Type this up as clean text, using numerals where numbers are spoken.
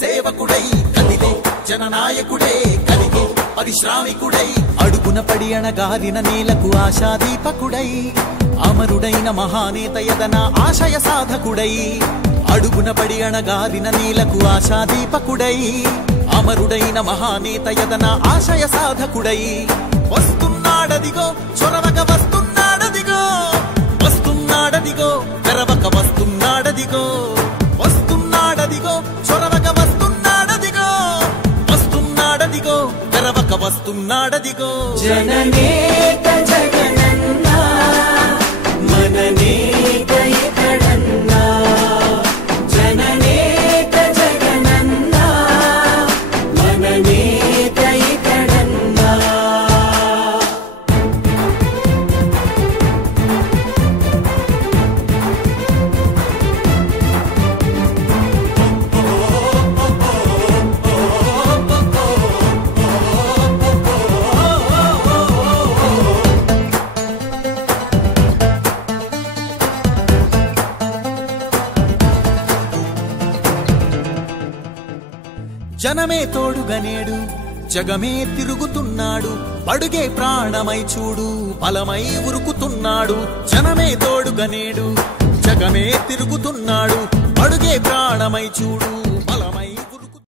సేవకుడై కదిలే జననాయకుడే కలిగే పరిశ్రామికుడై అడుగున పడి అణగారిన నేలకు ఆశాదీపకుడై అమరుడైన మహానేత యదన ఆశయ సాధకుడై అడుగున పడి అణగారిన నేలకు ఆశాదీపకుడై అమరుడైన మహానేత యదన ఆశయ సాధకుడై వస్తున్నాడదిగో చొరవక వస్తున్నాడదిగో వస్తున్నాడదిగో తెరవక వస్తున్నాడదిగో వస్తున్నాడదిగో చొరవక వస్తున్నాడదిగో వస్తున్నాడదిగో తెరవక వస్తున్నాడదిగో జననేత జగనన్న మననేత ఇతడన్న జననేత జగనన్న మననేత ఇతడన్న జనమే తోడుగనేడు జగమే తిరుగుతున్నాడు అడుగే ప్రాణమై చూడు బలమై ఉరుకుతున్నాడు జనమే తోడుగనేడు జగమే తిరుగుతున్నాడు అడుగే ప్రాణమై చూడు